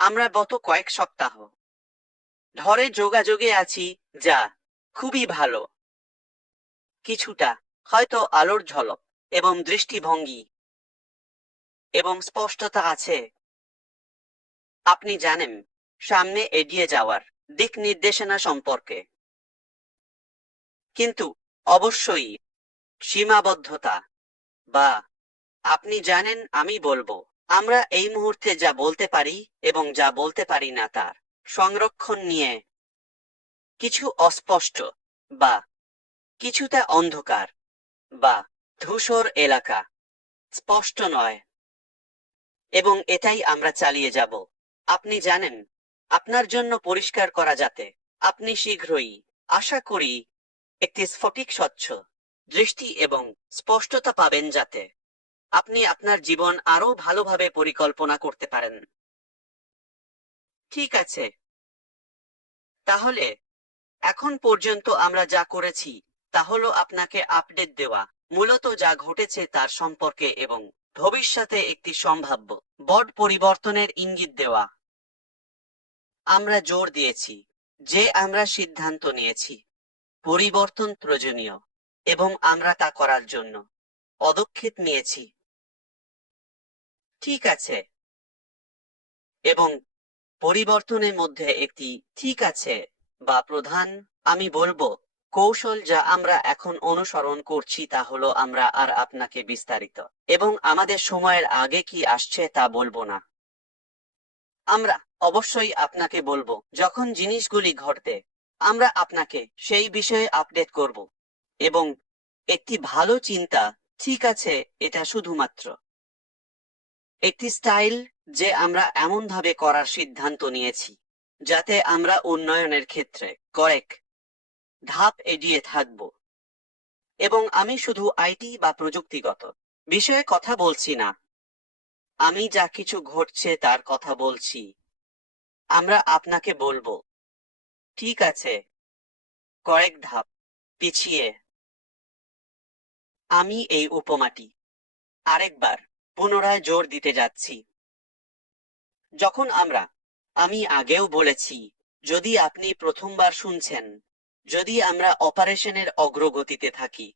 আমরা গত কয়েক সপ্তাহ ধরে যোগাযোগে আছি, যা খুবই ভালো। কিছুটা হয়তো আলোর ঝলক এবং দৃষ্টিভঙ্গি এবং স্পষ্টতা আছে। আপনি জানেন সামনে এগিয়ে যাওয়ার দিক নির্দেশনা সম্পর্কে, কিন্তু অবশ্যই সীমাবদ্ধতা বা আপনি জানেন আমি বলবো, আমরা এই মুহূর্তে যা বলতে পারি এবং যা বলতে পারি না তার সংরক্ষণ নিয়ে কিছু অস্পষ্ট বা কিছুটা অন্ধকার বা ধূসর এলাকা স্পষ্ট নয়, এবং এটাই আমরা চালিয়ে যাব। আপনি জানেন, আপনার জন্য পরিষ্কার করা যাতে আপনি শীঘ্রই, আশা করি, একটি স্ফটিক স্বচ্ছ দৃষ্টি এবং স্পষ্টতা পাবেন, যাতে আপনি আপনার জীবন আরো ভালোভাবে পরিকল্পনা করতে পারেন। ঠিক আছে, তাহলে এখন পর্যন্ত আমরা যা করেছি তা হলো আপনাকে আপডেট দেওয়া, মূলত যা ঘটেছে তার সম্পর্কে এবং ভবিষ্যতে একটি সম্ভাব্য বড় পরিবর্তনের ইঙ্গিত দেওয়া। আমরা জোর দিয়েছি যে আমরা সিদ্ধান্ত নিয়েছি পরিবর্তন প্রয়োজনীয় এবং আমরা তা করার জন্য পদক্ষেপ নিয়েছি। ঠিক আছে, এবং পরিবর্তনের মধ্যে একটি ঠিক আছে বা প্রধান, আমি বলবো, কৌশল যা আমরা এখন অনুসরণ করছি তা হলো আমরা আর আপনাকে বিস্তারিত এবং আমাদের সময়ের আগে কি আসছে তা বলবো না। আমরা অবশ্যই আপনাকে বলবো যখন জিনিসগুলি ঘটবে। আমরা আপনাকে সেই বিষয়ে আপডেট করব, এবং একটি ভালো চিন্তা, ঠিক আছে, এটা শুধুমাত্র একটি স্টাইল যে আমরা এমনভাবে করার সিদ্ধান্ত নিয়েছি যাতে আমরা উন্নয়নের ক্ষেত্রে কয়েক ধাপ এগিয়ে থাকব। এবং আমি শুধু আইটি বা প্রযুক্তিগত বিষয়ে কথা বলছি না, আমি যা কিছু ঘটছে তার কথা বলছি। আমরা আপনাকে বলবো, ঠিক আছে, কয়েক ধাপ পিছিয়ে। আমি এই উপমাটি আরেকবার পুনরায় জোর দিতে যাচ্ছি। যখন আমি আগেও বলেছি, যদি আপনি প্রথমবার শুনছেন, যদি আমরা অপারেশনের অগ্রগতিতে থাকি,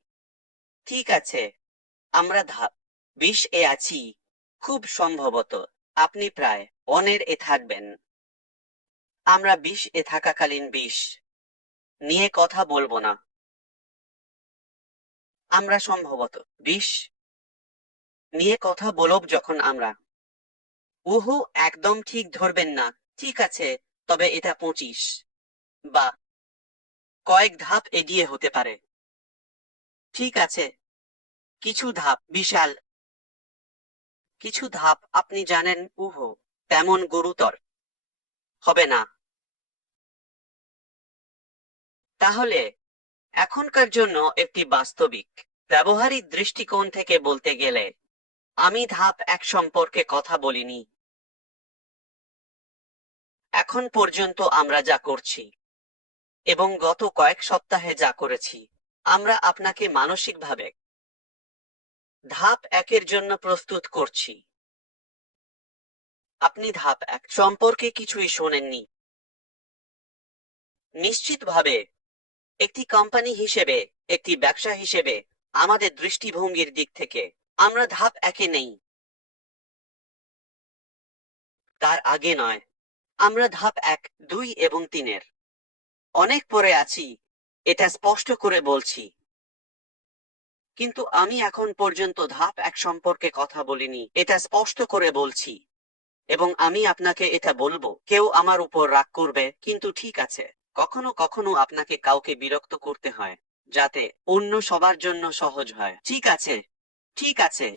ঠিক আছে, আমরা ধাপ 20 এ আছি, খুব সম্ভবত আপনি প্রায় অনের এ থাকবেন। আমরা 20 এ থাকাকালীন 20 নিয়ে কথা বলবো না। আমরা সম্ভবত 20 নিয়ে কথা বলব যখন আমরা উহু একদম ঠিক ধরবেন না, ঠিক আছে, তবে এটা 25 বা কয়েক ধাপ এগিয়ে হতে পারে। ঠিক আছে, কিছু ধাপ বিশাল, কিছু ধাপ আপনি জানেন তেমন গুরুতর হবে না। তাহলে এখনকার জন্য একটি বাস্তবিক ব্যবহারিক দৃষ্টিকোণ থেকে বলতে গেলে, আমি ধাপ 1 সম্পর্কে কথা বলিনি। এখন পর্যন্ত আমরা যা করছি এবং গত কয়েক সপ্তাহে যা করেছি, আমরা আপনাকে মানসিকভাবে ধাপ 1 এর জন্য প্রস্তুত করছি। আপনি ধাপ 1 সম্পর্কে কিছুই শোনেননি। নিশ্চিতভাবে একটি কোম্পানি হিসেবে, একটি ব্যবসা হিসেবে, আমাদের দৃষ্টিভঙ্গির দিক থেকে আমরা ধাপ 1 এ নেই। তার আগে নয়, আমরা ধাপ 1, 2 এবং 3 এর অনেক পরে আছি, এটা স্পষ্ট করে বলছি। কিন্তু আমি এখন পর্যন্ত ধাপ 1 সম্পর্কে কথা বলিনি, এটা স্পষ্ট করে বলছি। এবং আমি আপনাকে এটা বলবো, কেউ আমার উপর রাগ করবে, কিন্তু ঠিক আছে, কখনো কখনো আপনাকে কাউকে বিরক্ত করতে হয় যাতে অন্য সবার জন্য সহজ হয়। ঠিক আছে, ঠিক আছে।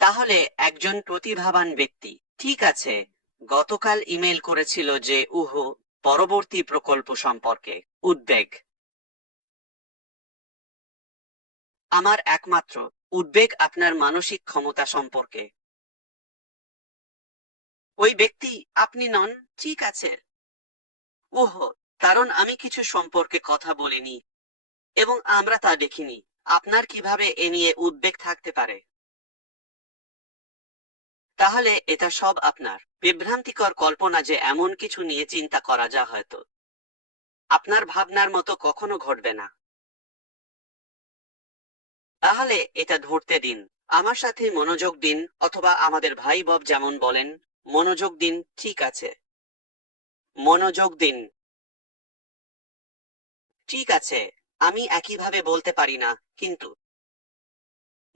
তাহলে একজন প্রতিভাবান ব্যক্তি, ঠিক আছে, গতকাল ইমেল করেছিল যে পরবর্তী প্রকল্প সম্পর্কে উদ্বেগ। আমার একমাত্র উদ্বেগ আপনার মানসিক ক্ষমতা সম্পর্কে। ওই ব্যক্তি আপনি নন, ঠিক আছে। কারণ আমি কিছু সম্পর্কে কথা বলিনি এবং আমরা তা দেখিনি। আপনার কিভাবে এ নিয়ে উদ্বেগ থাকতে পারে? তাহলে এটা সব আপনার বিভ্রান্তিকর কল্পনা যে এমন কিছু নিয়ে চিন্তা করা যা হয়তো আপনার ভাবনার মতো কখনো ঘটবে না। তাহলে এটা ধরতে দিন, আমার সাথে মনোযোগ দিন, অথবা আমাদের ভাই বব যেমন বলেন, মনোযোগ দিন। ঠিক আছে, মনোযোগ দিন। ঠিক আছে, আমি একইভাবে বলতে পারি না, কিন্তু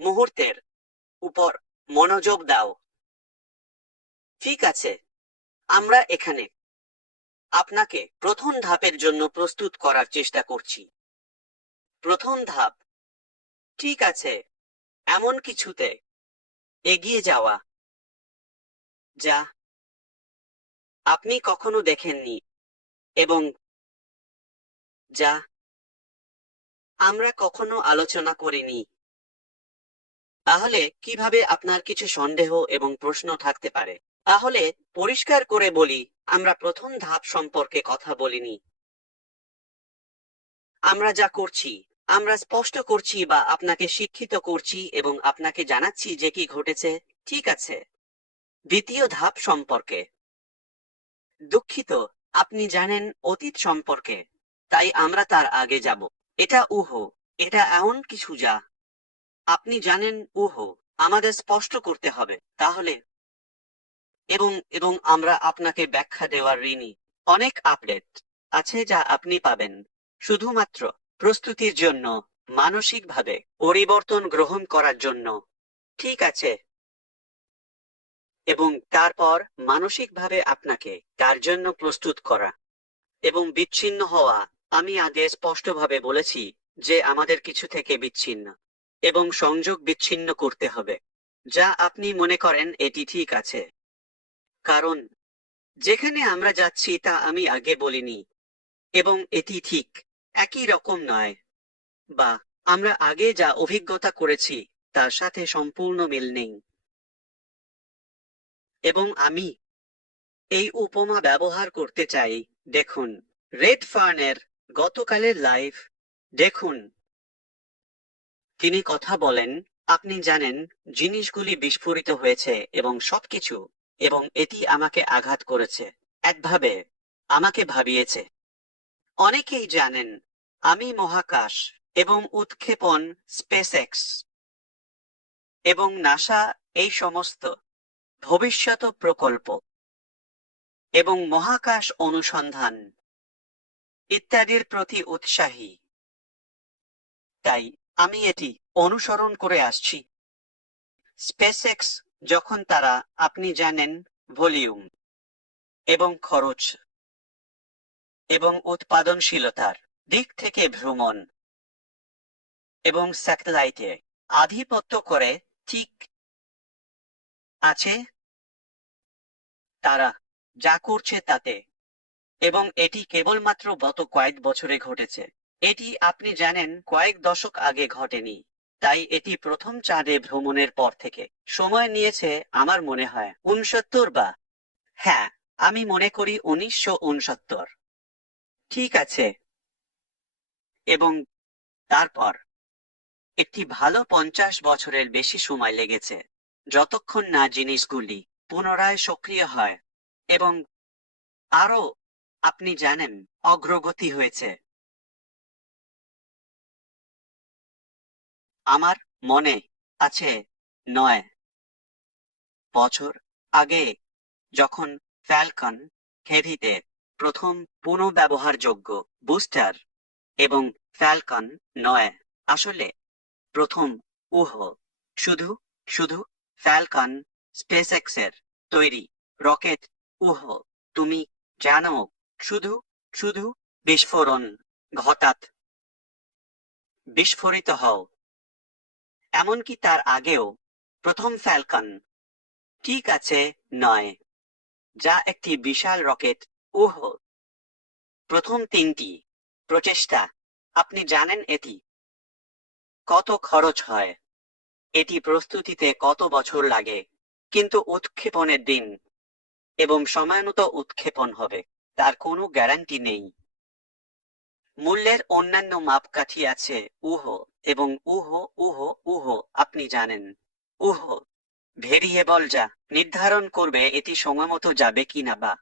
মুহূর্তের উপর মনোযোগ দাও। ঠিক আছে, আমরা এখানে আপনাকে প্রথম ধাপের জন্য প্রস্তুত করার চেষ্টা করছি। প্রথম ধাপ, ঠিক আছে, এমন কিছুতে এগিয়ে যাওয়া যা আপনি কখনো দেখেননি এবং যা আমরা কখনো আলোচনা করিনি। তাহলে কিভাবে আপনার কিছু সন্দেহ এবং প্রশ্ন থাকতে পারে? তাহলে পরিষ্কার করে বলি, আমরা প্রথম ধাপ সম্পর্কে কথা বলিনি। আমরা যা করছি, আমরা স্পষ্ট করছি বা আপনাকে শিক্ষিত করছি এবং আপনাকে জানাচ্ছি যে কি ঘটেছে। ঠিক আছে, দ্বিতীয় ধাপ সম্পর্কে। দুঃখিত, আপনি জানেন অতীত সম্পর্কে, তাই আমরা তার আগে যাব। এটা এটা এমন কিছু যা আপনি জানেন। আমাদের স্পষ্ট করতে হবে তাহলে। এবং এবং আমরা আপনাকে ব্যাখ্যা দেওয়ার ঋণী। অনেক আপডেট আছে যা আপনি পাবেন শুধুমাত্র প্রস্তুতির জন্য, মানসিকভাবে পরিবর্তন গ্রহণ করার জন্য। ঠিক আছে, এবং তারপর মানসিকভাবে আপনাকে তার জন্য প্রস্তুত করা এবং বিচ্ছিন্ন হওয়া। আমি আগে স্পষ্টভাবে বলেছি যে আমাদের কিছু থেকে বিচ্ছিন্ন এবং সংযোগ বিচ্ছিন্ন করতে হবে যা আপনি মনে করেন এটি ঠিক আছে। কারণ যেখানে আমরা যাচ্ছি তা আমি আগে বলিনি এবং এটি ঠিক একই রকম নয়, বা আমরা আগে যা অভিজ্ঞতা করেছি তার সাথে সম্পূর্ণ মিল নেই। এবং আমি এই উপমা ব্যবহার করতে চাই। দেখুন রেড ফার্নের গতকালের লাইভ। দেখুন, তিনি কথা বলেন, আপনি জানেন জিনিসগুলি বিস্ফোরিত হয়েছে এবং সবকিছু, এবং এটি আমাকে আঘাত করেছে, একভাবে আমাকে ভাবিয়েছে। অনেকেই জানেন আমি মহাকাশ এবং উৎক্ষেপণ, স্পেসএক্স এবং নাসা, এই সমস্ত ভবিষ্যৎ প্রকল্প এবং মহাকাশ অনুসন্ধান ইত্যাদির প্রতি উৎসাহী। তাই আমি এটি অনুসরণ করে আসছি। স্পেসএক্স যখন তারা, আপনি জানেন, ভলিউম এবং খরচ এবং উৎপাদনশীলতার দিক থেকে ভ্রমণ এবং স্যাটেলাইটে আধিপত্য করে, ঠিক আছে, তারা যা করছে তাতে, এবং এটি কেবলমাত্র গত কয়েক বছরে ঘটেছে। এটি আপনি জানেন কয়েক দশক আগে ঘটেনি। তাই এটি প্রথম চাঁদে ভ্রমণের পর থেকে সময় নিয়েছে, আমার মনে হয় 69, বা হ্যাঁ, আমি মনে করি 1969। ঠিক আছে, এবং তারপর একটি ভালো 50 বছরের বেশি সময় লেগেছে যতক্ষণ না জিনিসগুলি পুনরায় সক্রিয় হয় এবং আরও, আপনি জানেন, অগ্রগতি হয়েছে। আমার মনে আছে 9 বছর আগে যখন ফ্যালকন হেভিতে প্রথম পুনঃব্যবহারযোগ্য বুস্টার এবং ফ্যালকন 9 আসলে প্রথম শুধু শুধু ফ্যালকন স্পেসএক্সের তৈরি রকেট। তুমি জানো, শুধু শুধু বিস্ফোরণ হঠাৎ বিস্ফোরিত হও। এমনকি তার আগেও প্রথম ফ্যালকন, ঠিক আছে, 9, যা একটি বিশাল রকেট। প্রথম 3টি প্রচেষ্টা, আপনি জানেন এটি কত খরচ হয়, এটি প্রস্তুতিতে কত বছর লাগে, কিন্তু উৎক্ষেপণের দিন এবং সময়মতো উৎক্ষেপণ হবে তার কোনো গ্যারান্টি নেই। মূল্যের অন্যান্য মাপকাঠি আছে, এবং আপনি জানেন, ভেরিয়েবল যা নির্ধারণ করবে এটি সময়মতো যাবে কিনা বা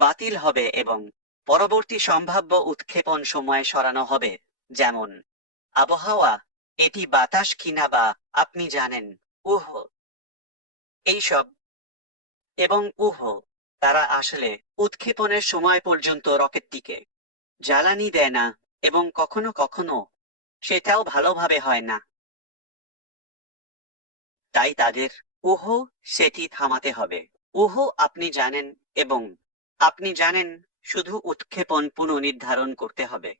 বাতিল হবে এবং পরবর্তী সম্ভাব্য উৎক্ষেপণ সময়ে সরানো হবে, যেমন আবহাওয়া, এটি বাতাস কিনা বা আপনি জানেন, উহ এইসব। এবং তারা আসলে উৎক্ষেপণের সময় পর্যন্ত রকেটটিকে জ্বালানি দেয় না, এবং কখনো কখনো সেটাও ভালোভাবে হয় না। তাই তাদের সেটি থামাতে হবে। আপনি জানেন, এবং আপনি জানেন শুধু উৎক্ষেপণ পুনর্নির্ধারণ করতে হবে।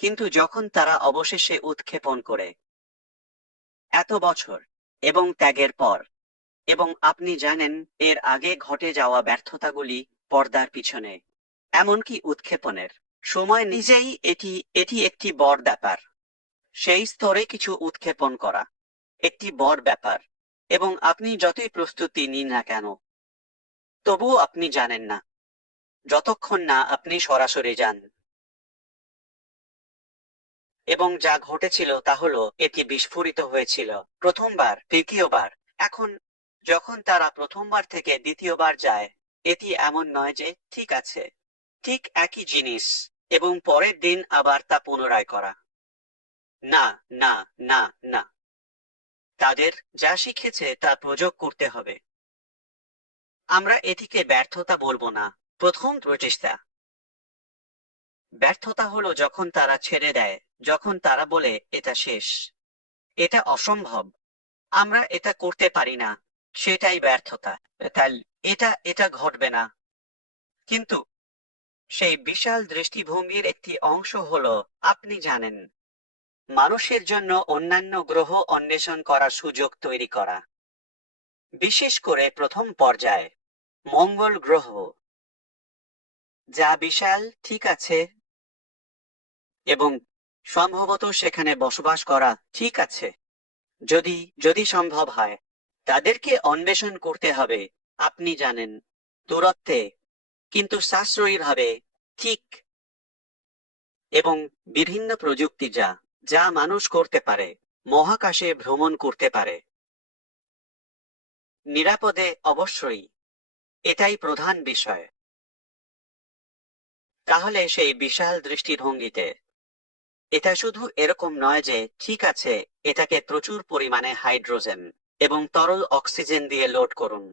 কিন্তু যখন তারা অবশেষে উৎক্ষেপণ করে এত বছর এবং ত্যাগের পর, এবং আপনি জানেন এর আগে ঘটে যাওয়া ব্যর্থতাগুলি পর্দার পিছনে, এমনকি উৎক্ষেপণের সময় নিজেই, এটি এটি একটি বড় ব্যাপার। সেই স্তরে কিছু উৎক্ষেপণ করা একটি বড় ব্যাপার, এবং আপনি যতই প্রস্তুতি নিন না কেন, তবুও আপনি জানেন না যতক্ষণ না আপনি সরাসরি যান। এবং যা ঘটেছিল তা হলো এটি বিস্ফোরিত হয়েছিল প্রথমবার, দ্বিতীয়বার। এখন যখন তারা প্রথমবার থেকে দ্বিতীয়বার যায়, এটি এমন নয় যে ঠিক আছে, ঠিক একই জিনিস, এবং পরের দিন আবার তা পুনরায় করা। না, না, না, না। তাদের যা শিখেছে তা প্রয়োগ করতে হবে। আমরা এটিকে ব্যর্থতা বলবো না, প্রথম প্রচেষ্টা। ব্যর্থতা হলো যখন তারা ছেড়ে দেয়, যখন তারা বলে এটা শেষ, এটা অসম্ভব, আমরা এটা করতে পারি না, সেটাই ব্যর্থতা। তাই এটা এটা ঘটবে না। কিন্তু সেই বিশাল দৃষ্টিভঙ্গির একটি অংশ হলো, আপনি জানেন, মানুষের জন্য অন্যান্য গ্রহ অন্বেষণ করার সুযোগ তৈরি করা, বিশেষ করে প্রথম পর্যায়ে মঙ্গল গ্রহ, যা বিশাল, ঠিক আছে, এবং সম্ভবত সেখানে বসবাস করা, ঠিক আছে, যদি যদি সম্ভব হয়। তাদেরকে অন্বেষণ করতে হবে, আপনি জানেন, দূরত্বে, কিন্তু সাশ্রয়ীভাবে, ঠিক, এবং বিভিন্ন প্রযুক্তি যা যা মানুষ করতে পারে, মহাকাশে ভ্রমণ করতে পারে নিরাপদে, অবশ্যই, এটাই প্রধান বিষয়। তাহলে সেই বিশাল দৃষ্টিভঙ্গিতে এটা শুধু এরকম নয় যে ঠিক আছে, এটাকে প্রচুর পরিমাণে হাইড্রোজেন এবং তরল অক্সিজেন দিয়ে লোড করুন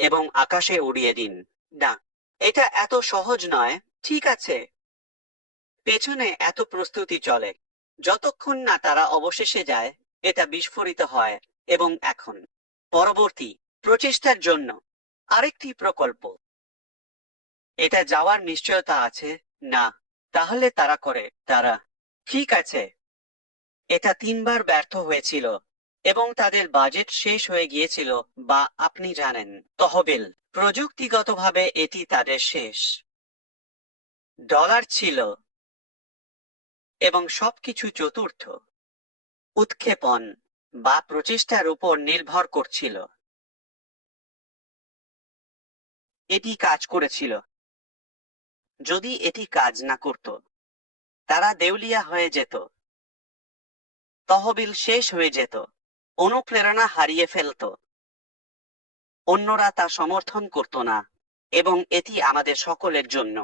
এবং আকাশে উড়িয়ে দিন। না, এটা এত সহজ নয়, ঠিক আছে। পেছনে এত প্রস্তুতি চলে যতক্ষণ না তারা অবশেষে যায়, এটা বিস্ফোরিত হয়। এবং এখন পরবর্তী প্রচেষ্টার জন্য আরেকটি প্রকল্প, এটা যাওয়ার নিশ্চয়তা আছে না, তাহলে তারা করে, তারা, ঠিক আছে, এটা 3বার ব্যর্থ হয়েছিল এবং তাদের বাজেট শেষ হয়ে গিয়েছিল, বা আপনি জানেন, তহবিল, প্রযুক্তিগতভাবে এটি তাদের শেষ ডলার ছিল, এবং সবকিছু চতুর্থ উৎক্ষেপণ বা প্রচেষ্টার উপর নির্ভর করছিল। এটি কাজ করেছিল। যদি এটি কাজ না করত, তারা দেউলিয়া হয়ে যেত, তহবিল শেষ হয়ে যেত, অনুপ্রেরণা হারিয়ে ফেলত, অন্যরা তা সমর্থন করত না, এবং এটি আমাদের সকলের জন্য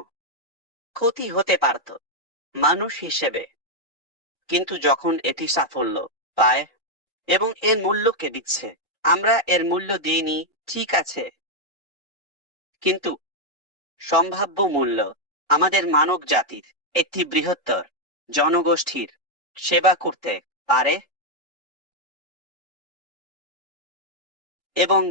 ক্ষতি হতে পারত মানুষ হিসেবে। কিন্তু যখন এটি সাফল্য পায়, এবং এর মূল্যকে দিচ্ছে, আমরা এর মূল্য দিইনি, ঠিক আছে, কিন্তু সম্ভাব্য মূল্য আমাদের মানব জাতির একটি বৃহত্তর জনগোষ্ঠীর সেবা করতে পারে। এবং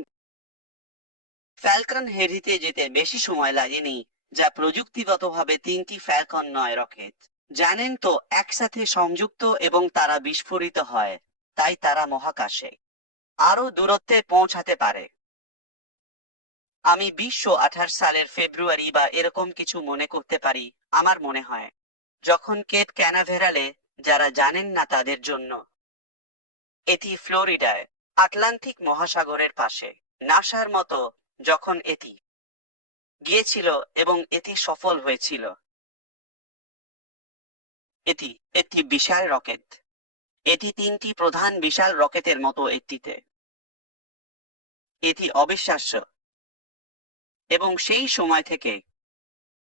ফ্যালকন হেভিতে যেতে বেশি সময় লাগেনি, যা প্রযুক্তিগতভাবে 3টি ফ্যালকন 9 রকেট, জানেন তো, একসাথে সংযুক্ত, এবং তারা বিস্ফোরিত হয়, তাই তারা মহাকাশে আরো দূরত্বে পৌঁছাতে পারে। আমি 2028 সালের ফেব্রুয়ারি বা এরকম কিছু মনে করতে পারি, আমার মনে হয়, যখন কেপ ক্যানাভেরালে, যারা জানেন না তাদের জন্য, এটি ফ্লোরিডায়, আটলান্টিক মহাসাগরের পাশে, নাসার মতো, যখন এটি গিয়েছিল এবং এটি সফল হয়েছিল। এটি একটি বিশাল রকেট, এটি 3টি প্রধান বিশাল রকেটের মতো একটিতে এটি অবিশ্বাস্য। এবং সেই সময় থেকে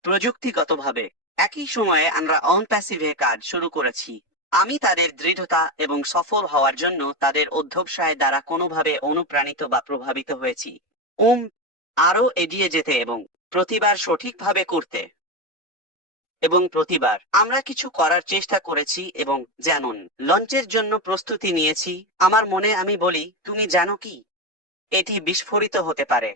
প্রযুক্তিগতভাবে একই সময়ে আমরা অন প্যাসিভে কাজ শুরু করেছি। আমি তাদের দৃঢ়তা এবং সফল হওয়ার জন্য তাদের অধ্যবসায় দ্বারা কোনোভাবে অনুপ্রাণিত বা প্রভাবিত হয়েছি। আরও এগিয়ে যেতে এবং প্রতিবার সঠিকভাবে করতে। এবং প্রতিবার আমরা কিছু করার চেষ্টা করেছি এবং যেমন লঞ্চের জন্য প্রস্তুতি নিয়েছি, আমার মনে আমি বলি, তুমি জানো কি, এটি বিস্ফোরিত হতে পারে।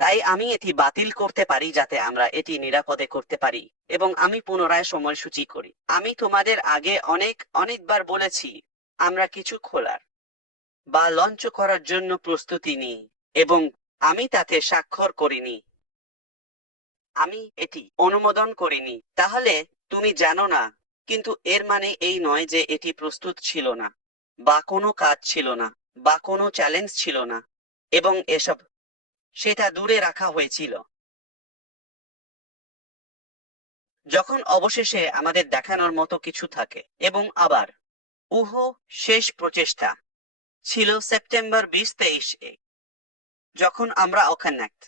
তাই আমি এটি বাতিল করতে পারি যাতে আমরা এটি নিরাপদে করতে পারি এবং আমি পুনরায় সময়সূচি করি। আমি তোমাদের আগে অনেকবার বলেছি, আমরা কিছু খোলার বা লঞ্চ করার জন্য প্রস্তুতি নিই এবং আমি তাতে স্বাক্ষর করিনি। আমি এটি অনুমোদন করিনি। তাহলে তুমি জানো না, কিন্তু এর মানে এই নয় যে এটি প্রস্তুত ছিল না, বা কোনো কাজ ছিল না, বা কোনো চ্যালেঞ্জ ছিল না, এবং এসব সেটা দূরে রাখা হয়েছিল। যখন অবশেষে আমাদের দেখানোর মতো কিছু থাকে এবং আবার শেষ প্রচেষ্টা ছিল সেপ্টেম্বর 2023-এ, যখন আমরা ওখানেক্ট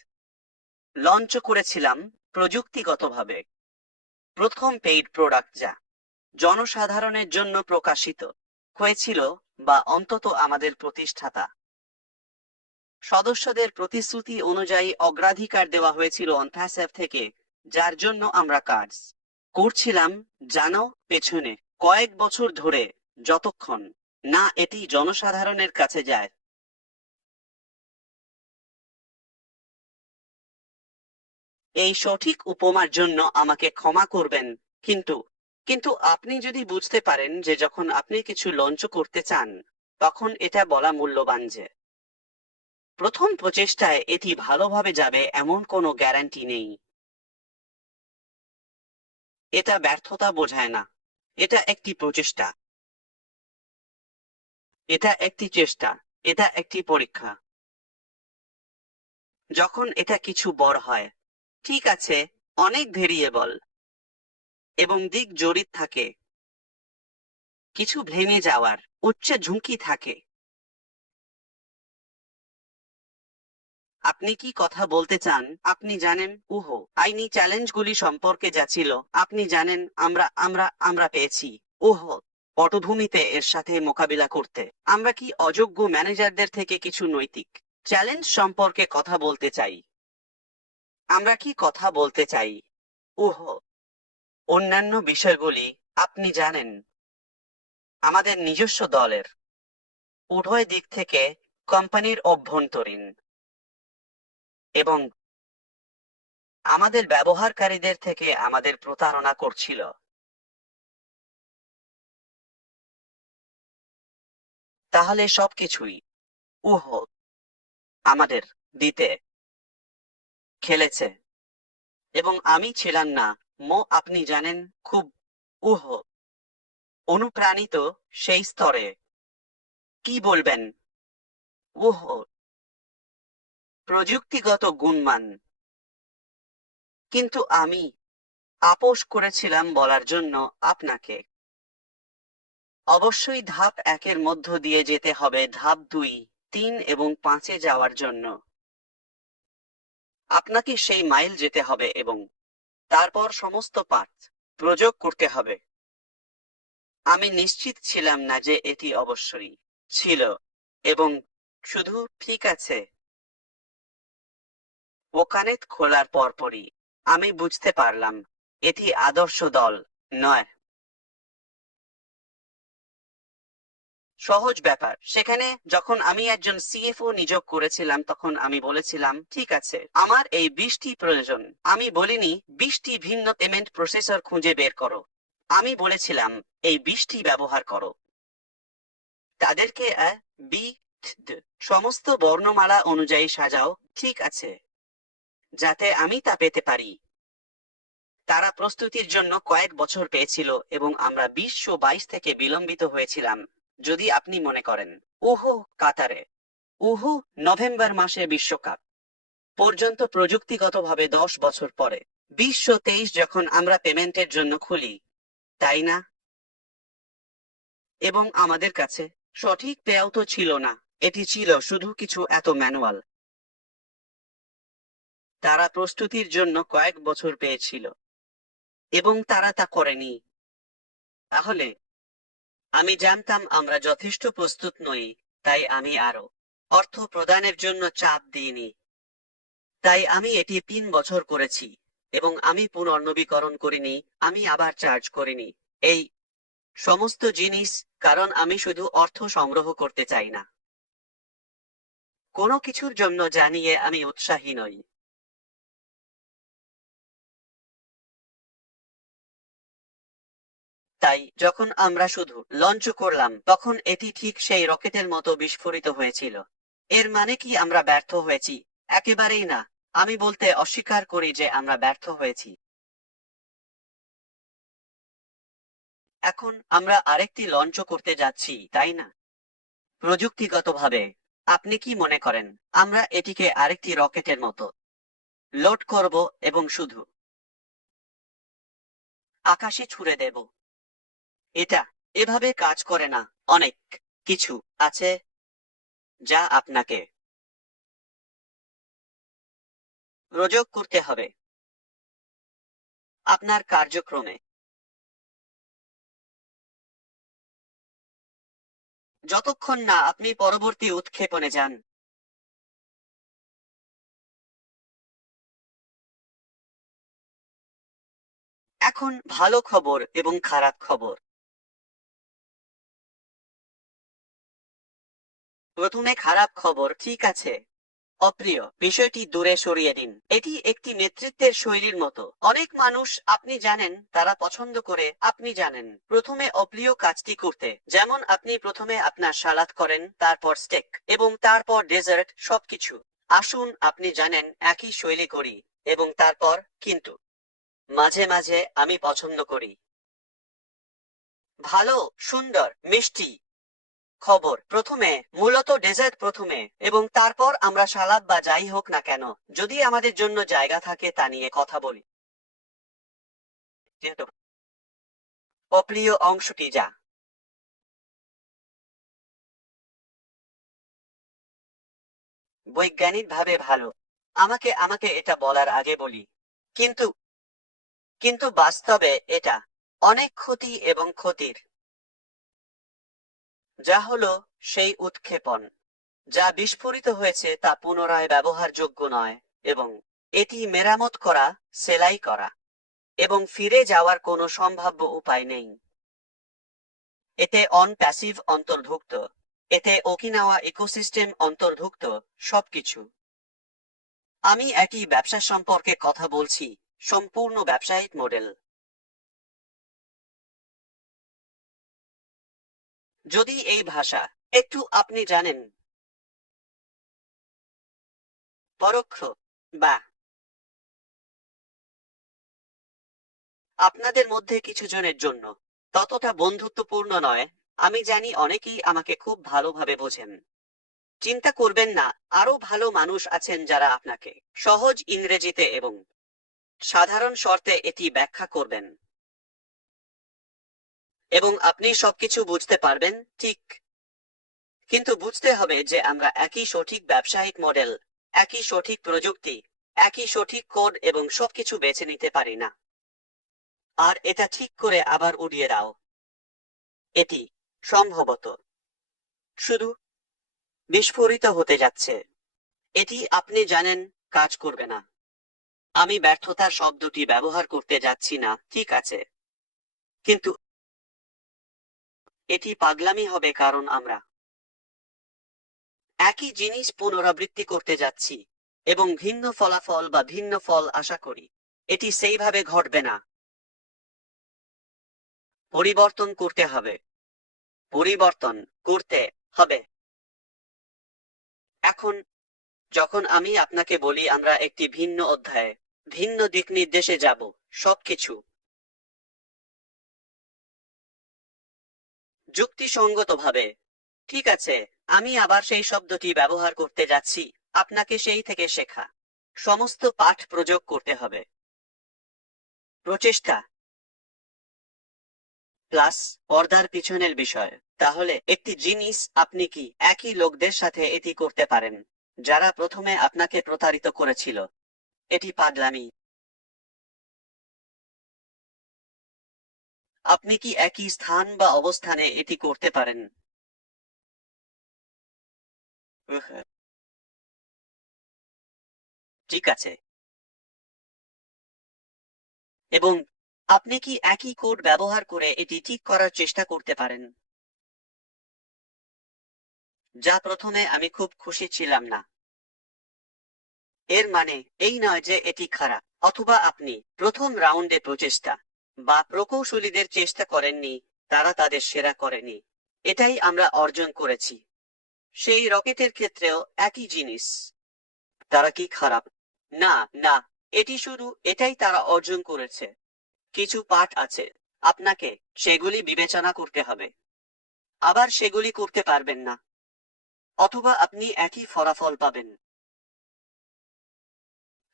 লঞ্চ করেছিলাম প্রযুক্তিগতভাবে প্রথম পেইড প্রোডাক্ট যা জনসাধারণের জন্য প্রকাশিত হয়েছিল, বা অন্তত আমাদের প্রতিষ্ঠাতা সদস্যদের প্রতিশ্রুতি অনুযায়ী অগ্রাধিকার দেওয়া হয়েছিল অনপ্যাসিভ থেকে, যার জন্য আমরা কাজ করছিলাম জানো পেছনে কয়েক বছর ধরে, যতক্ষণ না এটি জনসাধারণের কাছে যায়। এই সঠিক উপমার জন্য আমাকে ক্ষমা করবেন, কিন্তু কিন্তু আপনি যদি বুঝতে পারেন যে যখন আপনি কিছু লঞ্চ করতে চান, তখন এটা বলা মূল্যবান যে প্রথম প্রচেষ্টায় এটি ভালোভাবে যাবে এমন কোনো গ্যারান্টি নেই। এটা ব্যর্থতা বোঝায় না, এটা একটি প্রচেষ্টা, এটা একটি চেষ্টা, এটা একটি পরীক্ষা। যখন এটা কিছু বড় হয়, ঠিক আছে, অনেক ভেরিয়েবল এবং দিক জড়িত থাকে, কিছু ভেঙে যাওয়ার উচ্চ ঝুঁকি থাকে। আপনি কি কথা বলতে চান? আপনি জানেন, আইনি চ্যালেঞ্জগুলি সম্পর্কে যা ছিল, আপনি জানেন, আমরা পেয়েছি। পটভূমিতে এর সাথে মোকাবিলা করতে আমরা কি অযোগ্য ম্যানেজারদের থেকে কিছু নৈতিক চ্যালেঞ্জ সম্পর্কে কথা বলতে চাই? আমরা কি কথা বলতে চাই অন্যান্য বিষয়গুলি? আপনি জানেন, আমাদের নিজস্ব দলের উভয় দিক থেকে, কোম্পানির অভ্যন্তরীণ এবং আমাদের ব্যবহারকারীদের থেকে আমাদের প্রতারণা করছিল। তাহলে সবকিছুই আমাদের দিতে খেলেছে। এবং আমি ছিলাম না, আপনি জানেন, খুব অনুপ্রাণিত সেই স্তরে। কি বলবেন? প্রযুক্তিগত গুণমান। কিন্তু আমি আপোষ করেছিলাম বলার জন্য আপনাকে অবশ্যই ধাপ 1-এর মধ্য দিয়ে যেতে হবে ধাপ 2, 3 এবং 5-এ যাওয়ার জন্য। আপনাকে সেই মাইল যেতে হবে এবং তারপর সমস্ত পাঠ প্রয়োগ করতে হবে। আমি নিশ্চিত ছিলাম না যে এটি অবশ্যই ছিল, এবং শুধু ঠিক আছে ওখানে খোলার পরপরই আমি বুঝতে পারলাম এটি আদর্শ দল নয়। সহজ ব্যাপার। সেখানে যখন আমি একজন সিএফও নিয়োগ করেছিলাম, তখন আমি বলেছিলাম, ঠিক আছে, আমার এই 20টি প্রয়োজন। আমি বলিনি 20টি ভিন্ন পেমেন্ট প্রসেসর খুঁজে বের করো। আমি বলেছিলাম এই 20টি ব্যবহার করো। তাদেরকে সমস্ত বর্ণমালা অনুযায়ী সাজাও, ঠিক আছে, যাতে আমি তা পেতে পারি। তারা প্রস্তুতির জন্য কয়েক বছর পেয়েছিল এবং আমরা 2022 থেকে বিলম্বিত হয়েছিলাম, যদি আপনি মনে করেন। কাতারে নভেম্বর মাসে বিশ্বকাপ পর্যন্ত প্রযুক্তিগতভাবে 10 বছর পরে 2023 যখন আমরা পেমেন্টের জন্য খুলি, তাই না? এবং আমাদের কাছে সঠিক পেআউটও ছিল না, এটি ছিল শুধু কিছু এত ম্যানুয়াল তারা প্রস্তুতির জন্য কয়েক বছর পেয়েছিল এবং তারা তা করেনি। তাহলে আমি জানতাম আমরা যথেষ্ট প্রস্তুত নই, তাই আমি আরো অর্থ প্রদানের জন্য চাপ দিইনি। তাই আমি এটি 3 বছর করেছি এবং আমি পুনর্নবীকরণ করিনি, আমি আবার চার্জ করিনি এই সমস্ত জিনিস, কারণ আমি শুধু অর্থ সংগ্রহ করতে চাই না। কোনো কিছুর জন্য জানিয়ে আমি উৎসাহী নই। তাই যখন আমরা শুধু লঞ্চ করলাম তখন এটি ঠিক সেই রকেটের মতো বিস্ফোরিত হয়েছিল। এর মানে কি আমরা ব্যর্থ হয়েছি? একেবারেই না। আমি বলতে অস্বীকার করি যে আমরা ব্যর্থ হয়েছি। এখন আমরা আরেকটি লঞ্চ করতে যাচ্ছি, তাই না? প্রযুক্তিগতভাবে আপনি কি মনে করেন আমরা এটিকে আরেকটি রকেটের মতো লোড করব এবং শুধু আকাশে ছুড়ে দেব? এটা এভাবে কাজ করে না। অনেক কিছু আছে যা আপনাকে প্রযোগ করতে হবে আপনার কার্যক্রমে, যতক্ষণ না আপনি পরবর্তী উৎক্ষেপণে যান। এখন ভালো খবর এবং খারাপ খবর। প্রথমে খারাপ খবর, ঠিক আছে? অপ্রিয় বিষয়টি দূরে সরিয়ে দিন। এটি একটি নেতৃত্বের শৈলীর মতো। অনেক মানুষ, আপনি জানেন, তারা পছন্দ করে, আপনি জানেন, প্রথমে অপ্রিয় কাজটি করতে। যেমন আপনি প্রথমে আপনার সালাদ করেন, তারপর স্টেক এবং তারপর ডেজার্ট, সবকিছু। আসুন, আপনি জানেন, একই শৈলী করি এবং তারপর, কিন্তু মাঝে মাঝে আমি পছন্দ করি ভালো, সুন্দর, মিষ্টি খবর প্রথমে, মূলত ডেজার্ট প্রথমে এবং তারপর আমরা সালাদ বা যাই হোক না কেন, যদি আমাদের জন্য জায়গা থাকে তা নিয়ে কথা বলি। কিন্তু অপ্রিয় অংশটি যা বৈজ্ঞানিকভাবে ভালো, আমাকে আমাকে এটা বলার আগে বলি, কিন্তু কিন্তু বাস্তবে এটা অনেক ক্ষতি এবং ক্ষতির, যা হলো সেই উৎক্ষেপণ যা বিস্ফোরিত হয়েছে তা পুনরায় ব্যবহারযোগ্য নয় এবং এটি মেরামত করা, সেলাই করা এবং ফিরে যাওয়ার কোনো সম্ভাব্য উপায় নেই। এতে অন প্যাসিভ অন্তর্ভুক্ত, এতে ওকিনাওয়া ইকোসিস্টেম অন্তর্ভুক্ত, সবকিছু। আমি একই ব্যবসা সম্পর্কে কথা বলছি, সম্পূর্ণ ব্যবসায়িক মডেল। যদি এই ভাষা একটু, আপনি জানেন, পরোক্ষ বা আপনাদের মধ্যে কিছু জনের জন্য ততটা বন্ধুত্বপূর্ণ নয়, আমি জানি অনেকেই আমাকে খুব ভালোভাবে বোঝেন। চিন্তা করবেন না, আরো ভালো মানুষ আছেন যারা আপনাকে সহজ ইংরেজিতে এবং সাধারণ শর্তে এটি ব্যাখ্যা করবেন এবং আপনি সবকিছু বুঝতে পারবেন, ঠিক? কিন্তু বুঝতে হবে যে আমরা একই সঠিক ব্যবসায়িক মডেল, একই সঠিক প্রযুক্তি, একই সঠিক কোড এবং সবকিছু বেছে নিতে পারি না। আর এটা ঠিক করে আবার উড়িয়ে দাও। এটি সম্ভবত শুধু বিস্ফোরিত হতে যাচ্ছে। এটি, আপনি জানেন, কাজ করবে না। আমি ব্যর্থতার শব্দটি ব্যবহার করতে যাচ্ছি না, ঠিক আছে? কিন্তু এটি পাগলামি হবে কারণ আমরা একই জিনিস পুনরাবৃত্তি করতে যাচ্ছি এবং ভিন্ন ফলাফল বা ভিন্ন ফল আশা করি। এটি সেইভাবে ঘটবে না। পরিবর্তন করতে হবে। পরিবর্তন করতে হবে। এখন যখন আমি আপনাকে বলি আমরা একটি ভিন্ন অধ্যায়ে, ভিন্ন দিক নির্দেশে যাব, সবকিছু যুক্তিসঙ্গতভাবে, ঠিক আছে, আমি আবার সেই শব্দটি ব্যবহার করতে যাচ্ছি, আপনাকে সেই থেকে শেখা সমস্ত পাঠ প্রয়োগ করতে হবে। প্রচেষ্টা প্লাস পর্দার পিছনের বিষয়। তাহলে একটি জিনিস, আপনি কি একই লোকদের সাথে এটি করতে পারেন যারা প্রথমে আপনাকে প্রতারিত করেছিল? এটি পাগলামি। আপনি কি একই স্থান বা অবস্থানে এটি করতে পারেন? উহ, ঠিক আছে। এবং আপনি কি একই কোড ব্যবহার করে এটি ঠিক করার চেষ্টা করতে পারেন? যা প্রথমে আমি খুব খুশি ছিলাম না। এর মানে এই নয় যে এটি খারাপ, অথবা আপনি প্রথম রাউন্ডে প্রচেষ্টা বা প্রকৌশলীদের চেষ্টা করেননি, তারা তাদের সেরা করেনি। এটাই আমরা অর্জন করেছি। সেই রকেটের ক্ষেত্রেও একই জিনিস। তারা কি খারাপ? না, না, এটি শুধু এটাই তারা অর্জন করেছে। কিছু পাঠ আছে, আপনাকে সেগুলি বিবেচনা করতে হবে। আবার সেগুলি করতে পারবেন না, অথবা আপনি একই ফলাফল পাবেন।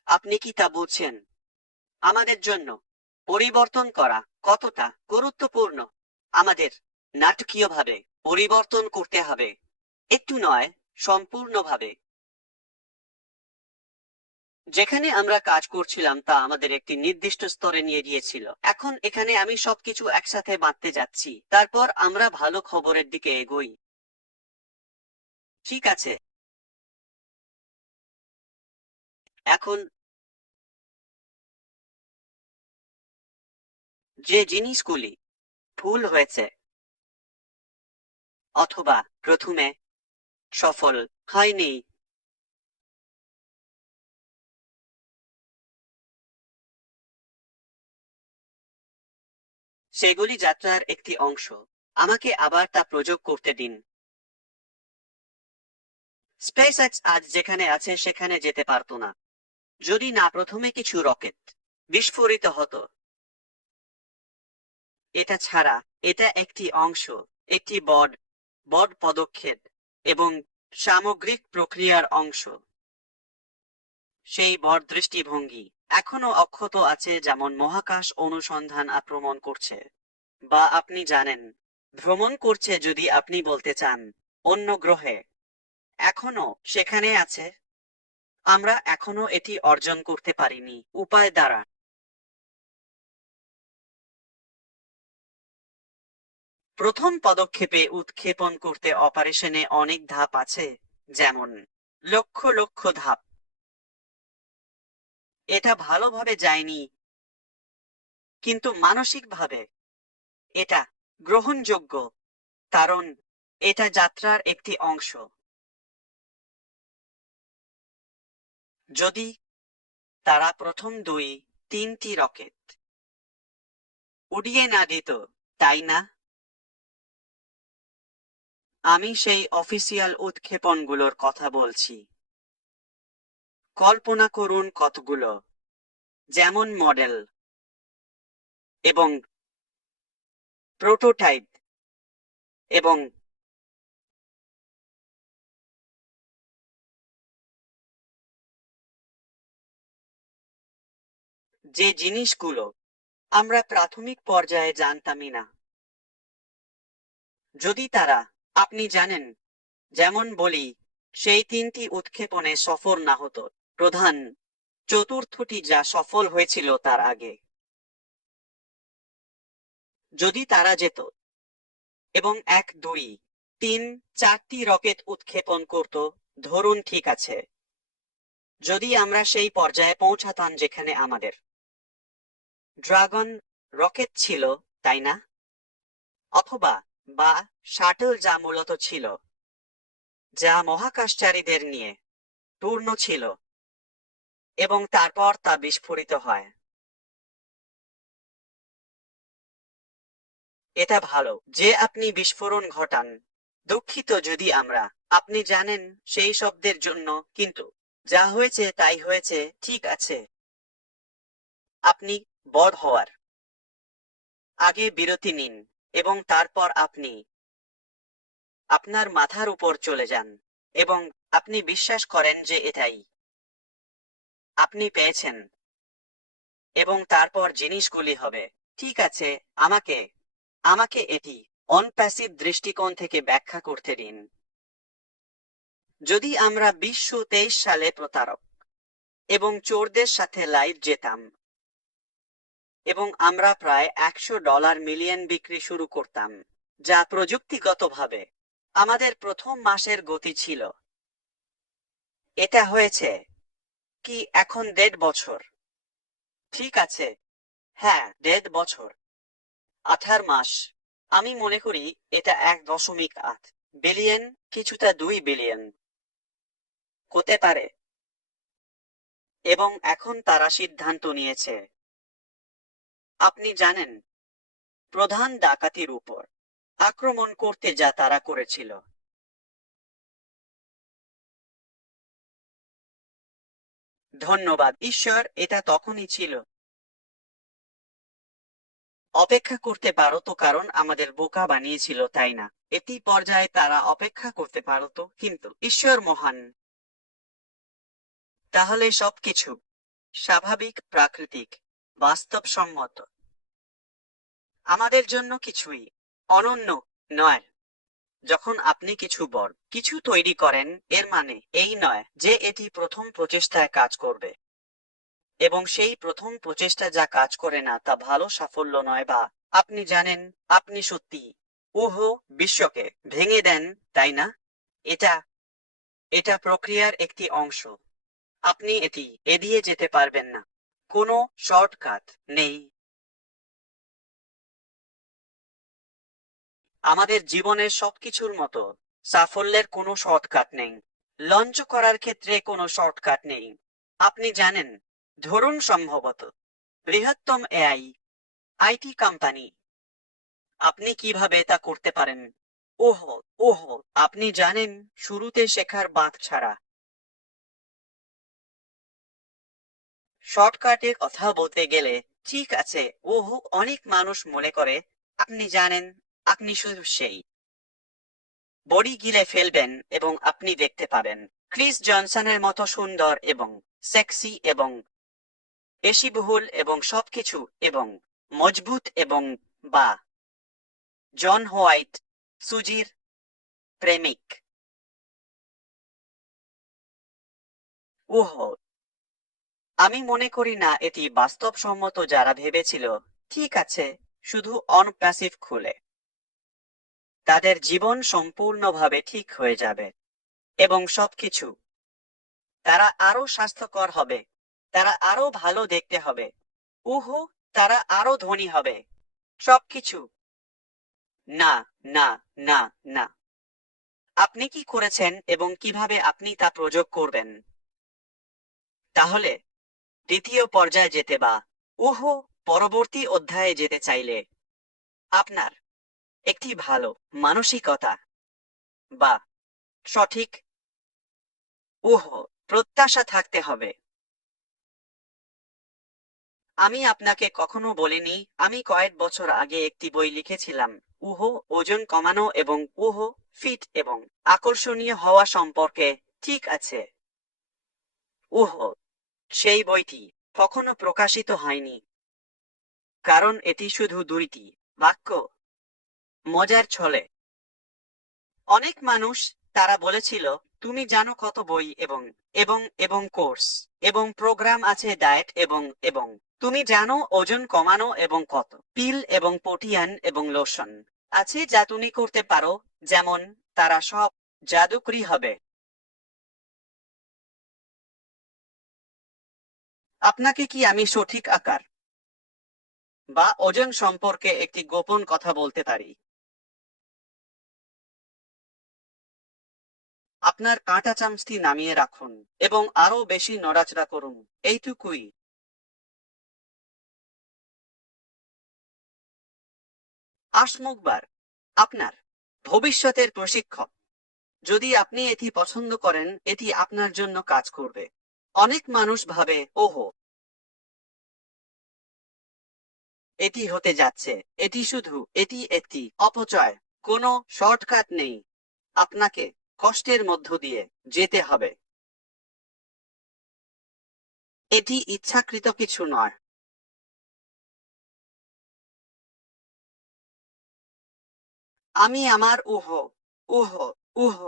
আপনি কি তা বুঝছেন? আমাদের জন্য পরিবর্তন করা কতটা গুরুত্বপূর্ণ? আমাদের নাটকীয়ভাবে পরিবর্তন করতে হবে, একটু নয়, সম্পূর্ণভাবে। যেখানে আমরা কাজ করছিলাম তা আমাদের একটি নির্দিষ্ট স্তরে নিয়ে গিয়েছিল। এখন এখানে আমি সবকিছু একসাথে বাঁধতে যাচ্ছি, তারপর আমরা ভালো খবরের দিকে এগোই। ঠিক আছে। এখন যে জিনিসগুলি ভুল হয়েছে অথবা প্রথমে সফল হয়নি, সেগুলি যাত্রার একটি অংশ। আমাকে আবার তা প্রযোগ করতে দিন। স্পেসএক্স আজ যেখানে আছে সেখানে যেতে পারত না যদি না প্রথমে কিছু রকেট বিস্ফোরিত হতো। এটা ছাড়া এটা একটি অংশ, একটি বড় বড় পদক্ষেপ এবং সামগ্রিক প্রক্রিয়ার অংশ। সেই বড় দৃষ্টিভঙ্গি এখনো অক্ষত আছে, যেমন মহাকাশ অনুসন্ধান আক্রমণ করছে, বা আপনি জানেন, ভ্রমণ করছে যদি আপনি বলতে চান, অন্য গ্রহে এখনো সেখানে আছে। আমরা এখনো এটি অর্জন করতে পারিনি উপায় দ্বারা। প্রথম পদক্ষেপে উৎক্ষেপণ করতে অপারেশনে অনেক ধাপ আছে, যেমন লক্ষ লক্ষ ধাপ। এটা ভালোভাবে যায়নি, কিন্তু মানসিকভাবে এটা গ্রহণযোগ্য, কারণ এটা যাত্রার একটি অংশ। যদি তারা প্রথম 2-3টি রকেট উড়িয়ে না দিত, তাই না? আমি সেই অফিসিয়াল উৎক্ষেপণগুলোর কথা বলছি। কল্পনা করুন কতগুলো, যেমন মডেল এবং প্রোটোটাইপ এবং যে জিনিসগুলো আমরা প্রাথমিক পর্যায়ে জানতামই না। যদি তারা, আপনি জানেন, যেমন বলি, সেই 3টি উৎক্ষেপণে সফল না হতো, প্রধান চতুর্থটি যা সফল হয়েছিল তার আগে, যদি তারা যেত এবং 1-2-3-4টি রকেট উৎক্ষেপণ করত, ধরুন, ঠিক আছে, যদি আমরা সেই পর্যায়ে পৌঁছাতাম যেখানে আমাদের ড্রাগন রকেট ছিল, তাই না? অথবা বা শাটল, যা মূলত ছিল, যা মহাকাশচারীদের নিয়ে পূর্ণ ছিল, এবং তারপর তা বিস্ফোরিত হয়। এটা ভালো যে আপনি বিস্ফোরণ ঘটান। দুঃখিত যদি আমরা, আপনি জানেন, সেই শব্দের জন্য, কিন্তু যা হয়েছে তাই হয়েছে, ঠিক আছে। আপনি বড় হওয়ার আগে বিরতি নিন, এবং তারপর আপনি আপনার মাথার উপর চলে যান, এবং আপনি বিশ্বাস করেন যে এটাই আপনি পেয়েছেন, এবং তারপর জিনিসগুলি হবে ঠিক আছে। আমাকে আমাকে এটি অনপ্যাসিভ দৃষ্টিকোণ থেকে ব্যাখ্যা করতে দিন। যদি আমরা 2023 সালে প্রতারক এবং চোরদের সাথে লাইভ যেতাম এবং আমরা প্রায় $100 মিলিয়ন বিক্রি শুরু করতাম, যা প্রযুক্তিগতভাবে আমাদের প্রথম মাসের গতি ছিল। এটা হয়েছে কি এখন 1.5 বছর? ঠিক আছে, হ্যাঁ, 1.5 বছর, 18 মাস। আমি মনে করি এটা 1.8 বিলিয়ন, কিছুটা 2 বিলিয়ন হতে পারে। এবং এখন তারা সিদ্ধান্ত নিয়েছে, আপনি জানেন, প্রধান ডাকাতির উপর আক্রমণ করতে যা তারা করেছিল। ধন্যবাদ ঈশ্বর, এটা তখনই ছিল। অপেক্ষা করতে পারো তো, কারণ আমাদের বোকা বানিয়েছিল, তাই না? এটি পর্যায়ে তারা অপেক্ষা করতে পারত, কিন্তু ঈশ্বর মহান। তাহলে সবকিছু স্বাভাবিক, প্রাকৃতিক, বাস্তবসম্মত। আমাদের জন্য কিছুই অনন্য নয়। যখন আপনি কিছু তৈরি করেন, এর মানে এই নয় যে এটি প্রথম প্রচেষ্টায় কাজ করবে। এবং সেই প্রথম প্রচেষ্টা যা কাজ করে না তা ভালো সাফল্য নয়, বা আপনি জানেন, আপনি সত্যি বিশ্বকে ভেঙে দেন, তাই না? এটা এটা প্রক্রিয়ার একটি অংশ। আপনি এটি এড়িয়ে যেতে পারবেন না। কোনো শর্টকাট নেই। আমাদের জীবনের সবকিছুর মতো সাফল্যের কোনো শর্টকাট নেই। লঞ্চ করার ক্ষেত্রে কোনো শর্টকাট নেই। আপনি জানেন, ধরুন সম্ভবত বৃহত্তম আইটি কোম্পানি, আপনি কিভাবে তা করতে পারেন? ওহো ওহো আপনি জানেন, শুরুতে শেখার বাঁধ ছাড়া। শর্টকাটের কথা বলতে গেলে, ঠিক আছে, অনেক মানুষ মনে করে, আপনি জানেন, আপনি শুধু সেই বডি গিলে ফেলবেন এবং আপনি দেখতে পাবেন ক্রিস জনসনের মতো সুন্দর এবং সেক্সি এবং পেশিবহুল এবং সবকিছু এবং মজবুত এবং, বা জন হোয়াইট, সুজির প্রেমিক। ওহো আমি মনে করি না এটি বাস্তবসম্মত। যারা ভেবেছিল, ঠিক আছে, শুধু অন প্যাসিভ খুলে তাদের জীবন সম্পূর্ণভাবে ঠিক হয়ে যাবে এবং সবকিছু, তারা আরো স্বাস্থ্যকর হবে, তারা আরো ভালো দেখতে হবে, উহু তারা আরো ধনী হবে, সবকিছু। না, না, না, না। আপনি কি করেছেন এবং কিভাবে আপনি তা প্রয়োগ করবেন? তাহলে দ্বিতীয় পর্যায়ে যেতে, বা উহু পরবর্তী অধ্যায়ে যেতে চাইলে, আপনার একটি ভালো মানসিকতা, বা সঠিক প্রত্যাশা থাকতে হবে। আমি আপনাকে কখনো বলিনি, আমি কয়েক বছর আগে একটি বই লিখেছিলাম, ওজন কমানো এবং ফিট এবং আকর্ষণীয় হওয়া সম্পর্কে, ঠিক আছে? সেই বইটি কখনো প্রকাশিত হয়নি, কারণ এটি শুধু 2টি বাক্য মজার ছলে। অনেক মানুষ, তারা বলেছিল, তুমি জানো কত বই এবং এবং এবং কোর্স এবং প্রোগ্রাম আছে, ডায়েট এবং এবং তুমি জানো ওজন কমানো এবং কত পিল এবং প্রোটিন এবং লোশন আছে যা তুমি করতে পারো, যেমন তারা সব জাদুকরি হবে। আপনাকে কি আমি সঠিক আকার বা ওজন সম্পর্কে একটি গোপন কথা বলতে পারি? আপনার কাঁটা চামচটি নামিয়ে রাখুন এবং আরো বেশি নড়াচড়া করুন, এইটুকুই। আসমুখবার আপনার ভবিষ্যতের প্রশিক্ষক। যদি আপনি এটি পছন্দ করেন, এটি আপনার জন্য কাজ করবে। অনেক মানুষ ভাবে, এটি হতে যাচ্ছে, এটি একটি অপচয়। কোনো শর্টকাট নেই, আপনাকে কষ্টের মধ্য দিয়ে যেতে হবে। এটি ইচ্ছাকৃত কিছু নয়। আমি আমার উহ উহ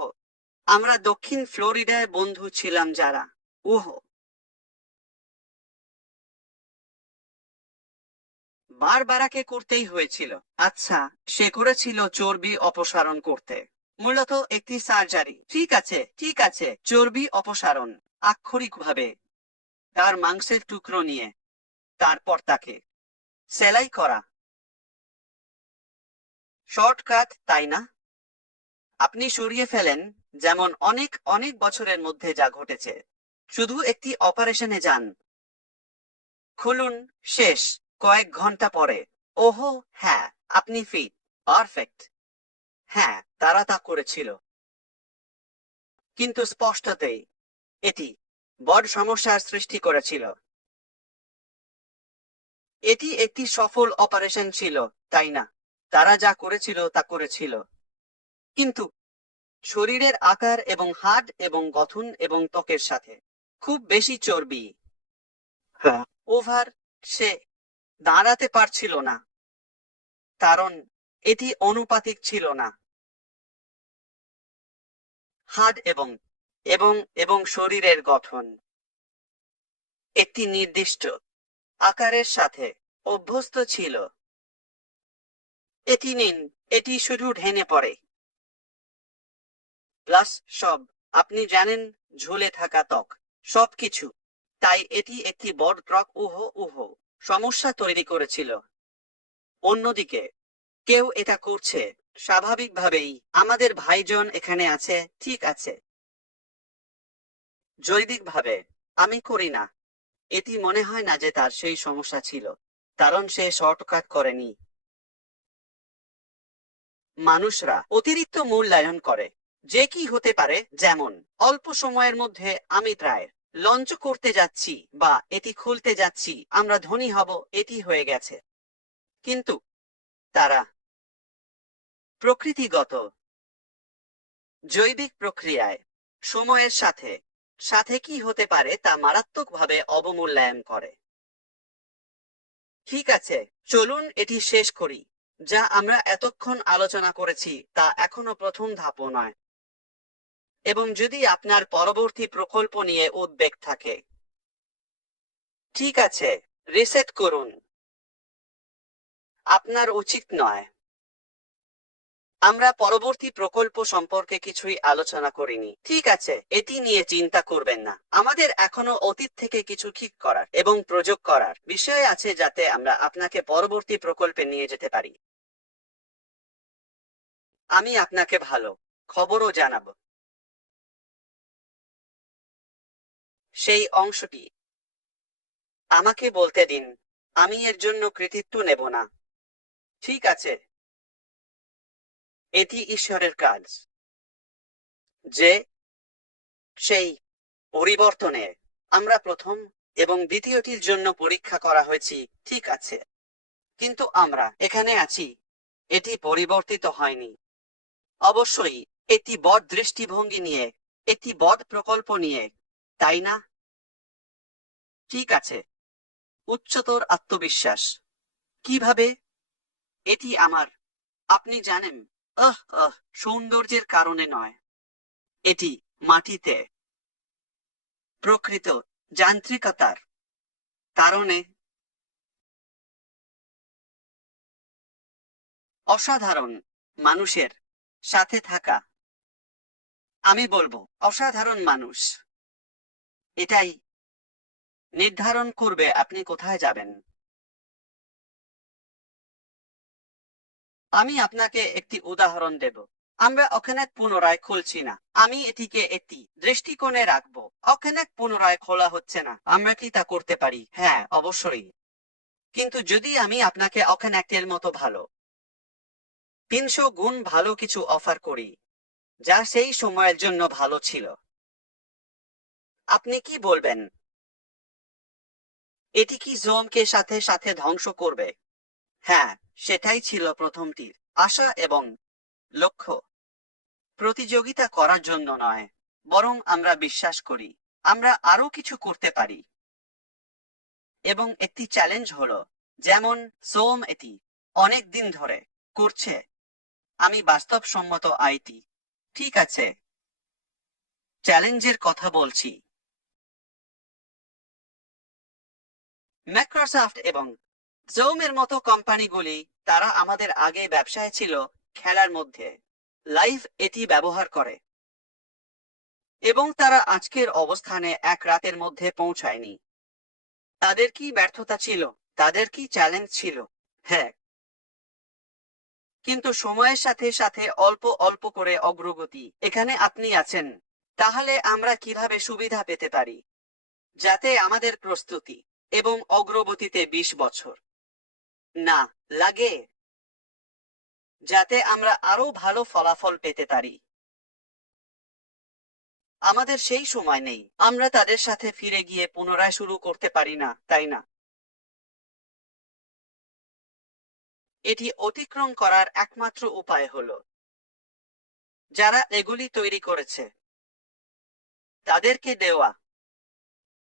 আমরা দক্ষিণ ফ্লোরিডায় বন্ধু ছিলাম যারা উহ বারবারাকে করতেই হয়েছিল। আচ্ছা, সে করেছিল চর্বি অপসারণ করতে। মূলত একটি সার্জারি। ঠিক আছে, ঠিক আছে, চর্বি অপসারণ। আক্ষরিকভাবে তার মাংসের টুকরো নিয়ে তারপর তাকে সেলাই করা। শর্টকাট, তাই না? আপনি সরিয়ে ফেলেন, যেমন অনেক অনেক বছরের মধ্যে যা ঘটেছে। শুধু একটি অপারেশনে যান, খুলুন, শেষ। কয়েক ঘন্টা পরে, ওহো হ্যাঁ, আপনি ফিট। পারফেক্ট। হ্যাঁ, তারা তা করেছিল। কিন্তু স্পষ্টতই এটি বড় সমস্যার সৃষ্টি করেছিল। এটি একটি সফল অপারেশন ছিল, তাই না? তারা যা করেছিল তা করেছিল। কিন্তু শরীরের আকার এবং হাড় এবং গঠন এবং ত্বকের সাথে খুব বেশি চর্বি। হ্যাঁ, ওভার। সে দাঁড়াতে পারছিল না, কারণ এটি অনুপাতিক ছিল না। হাড় এবং এবং এবং শরীরের গঠন একটি নির্দিষ্ট আকারের সাথে অভ্যস্ত ছিল। এটি নিন, এটি শুধু ঢেনে পড়ে। প্লাস সব, আপনি জানেন, ঝুলে থাকা ত্বক, সবকিছু। তাই এটি একটি বড় ট্রাক সমস্যা তৈরি করেছিল। অন্যদিকে কেউ এটা করছে স্বাভাবিকভাবেই। আমাদের ভাইজন এখানে আছে, ঠিক আছে। জৈবিকভাবে আমি করি না। এটি মনে হয় না যে তার সেই সমস্যা ছিল, কারণ সে শর্টকাট করেনি। মানুষরা অতিরিক্ত মূল্যায়ন করে, যে কি হতে পারে, যেমন অল্প সময়ের মধ্যে আমি প্রায় লঞ্চ করতে যাচ্ছি বা এটি খুলতে যাচ্ছি, আমরা ধনী হব, এটি হয়ে গেছে। কিন্তু তারা প্রকৃতিগত জৈবিক প্রক্রিয়ায় সময়ের সাথে সাথে কি হতে পারে তা মারাত্মকভাবে অবমূল্যায়ন করে। ঠিক আছে, চলুন এটি শেষ করি। যা আমরা এতক্ষণ আলোচনা করেছি তা এখনো প্রথম ধাপও নয়। এবং যদি আপনার পরবর্তী প্রকল্প নিয়ে উদ্বেগ থাকে, ঠিক আছে, রিসেট করুন। আপনার উচিত নয়। আমরা পরবর্তী প্রকল্প সম্পর্কে কিছুই আলোচনা করিনি। ঠিক আছে, এটি নিয়ে চিন্তা করবেন না। আমাদের এখনো অতীত থেকে কিছু ঠিক করার এবং প্রযোগ করার বিষয় আছে, যাতে আমরা আপনাকে পরবর্তী প্রকল্পে নিয়ে যেতে পারি। আমি আপনাকে ভালো খবরও জানাব। সেই অংশটি আমাকে বলতে দিন। আমি এর জন্য কৃতিত্ব নেব না। ঠিক আছে, এটি ঈশ্বরের কাজ, যে সেই পরিবর্তনে আমরা প্রথম এবং দ্বিতীয়টির জন্য পরীক্ষা করা হয়েছি। ঠিক আছে, কিন্তু আমরা এখানে আছি। এটি পরিবর্তিত হয়নি। অবশ্যই একটি বড় দৃষ্টিভঙ্গি নিয়ে, একটি বড় প্রকল্প নিয়ে, তাই না? ঠিক আছে, উচ্চতর আত্মবিশ্বাস। কিভাবে? এটি আমার, আপনি জানেন, আহ আহ সৌন্দর্যের কারণে নয়। এটি মাটিতে প্রকৃত যান্ত্রিকতার কারণে। অসাধারণ মানুষের সাথে থাকা। আমি বলবো অসাধারণ মানুষ। এটাই নির্ধারণ করবে আপনি কোথায় যাবেন। আমি আপনাকে একটি উদাহরণ দেব। আমরা ওখানে পুনরায় খুলছি না। আমি এটিকে একটি দৃষ্টিকোণে রাখবো। ওখানে পুনরায় খোলা হচ্ছে না। আমরা কি তা করতে পারি? হ্যাঁ, অবশ্যই। কিন্তু যদি আমি আপনাকে ওখানে একটির মতো ভালো 300 গুণ ভালো কিছু অফার করি, যা সেই সময়ের জন্য ভালো ছিল, আপনি কি বলবেন? এটি কি জোমকে সাথে সাথে ধ্বংস করবে? হ্যাঁ, সেটাই ছিল প্রথমটির আশা এবং লক্ষ্য। প্রতিযোগিতা করার জন্য নয়, বরং আমরা বিশ্বাস করি আমরা আরো কিছু করতে পারি। এবং একটি চ্যালেঞ্জ হলো, যেমন সোম এটি অনেক দিন ধরে করছে। আমি বাস্তবসম্মত আইটি। ঠিক আছে, চ্যালেঞ্জের কথা বলছি। মাইক্রোসফট এবং জোমের মতো কোম্পানিগুলি, তারা আমাদের আগে ব্যবসায় ছিল খেলার মধ্যে। লাইভ এটি ব্যবহার করে এবং তারা আজকের অবস্থানে এক রাতের মধ্যে পৌঁছায়নি। তাদের কি ব্যর্থতা ছিল? তাদের কি চ্যালেঞ্জ ছিল? হ্যাঁ, কিন্তু সময়ের সাথে সাথে অল্প অল্প করে অগ্রগতি। এখানে আপনি আছেন। তাহলে আমরা কিভাবে সুবিধা পেতে পারি? যাতে আমাদের প্রস্তুতি এবং অগ্রগতিতে 20 বছর না লাগে, যাতে আমরা আরো ভালো ফলাফল পেতে পারি। আমাদের সেই সময় নেই। আমরা তাদের সাথে ফিরে গিয়ে পুনরায় শুরু করতে পারি না, তাই না? এটি অতিক্রম করার একমাত্র উপায় হলো যারা এগুলি তৈরি করেছে তাদেরকে দেওয়া